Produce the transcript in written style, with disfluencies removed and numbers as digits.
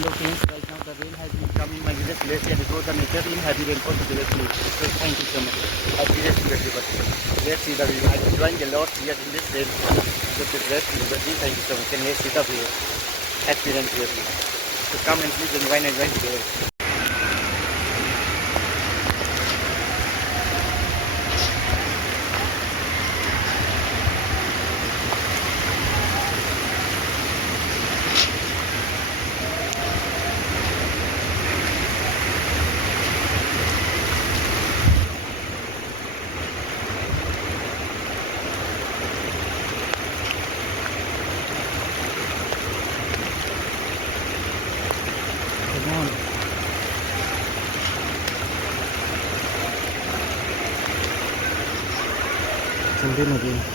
hello friends, right now the rain has been coming my village. Let's see go the nature in heavy rainfall to village. So thank you so much. I seriously very much. Let's see the view. I'm enjoying a lot here in this rainfall. So the rest liberty, thank you so much. And let's see the view. Experience here. So come and please enjoy here. Come on. Zoom in again.